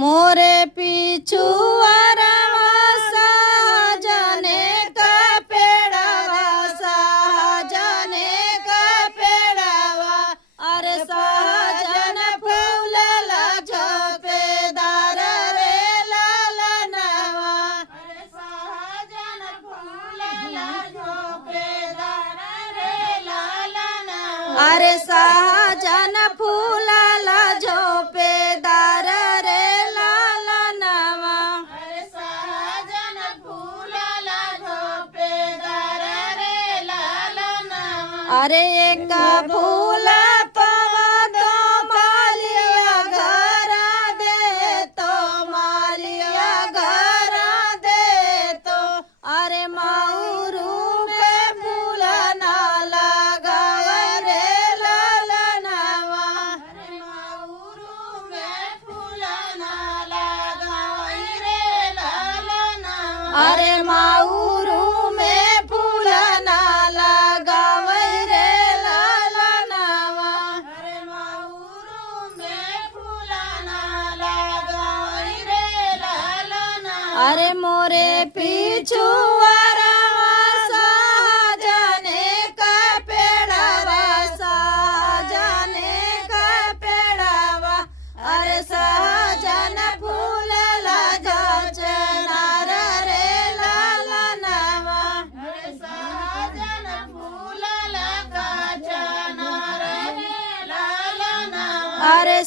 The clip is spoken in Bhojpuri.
मोरे पिछुआरवा सहजने का पेड़वा सहजने का पेड़वा अरे सहजन फूल झोपेदार रे लालनवा अरे सहजन फूल झोपेदार रे लालनवा अरे सहजन फूल झोपेदार रे लालनवा अरे सहजन फूल झोपेदार रे लालनवा अरे एक फूल पवा तो मालिया घर दे तो मालिया घर दे तो अरे माउरू में फूल ना लगा रे लालनवा अरे माउरू में फूल ना लगा रे लालनवा अरे माउरू में फूल ना लगा रे लालनवा अरे माउरू में फूल ना लगा रे लालनवा अरे मोरे पिछुआरवा सहजने का पेड़वा सहजने का पेड़वा अरे सहजन फूल झोचनार रे लालनवा अरे सहजन फूल झोचनार रे लालनवा अरे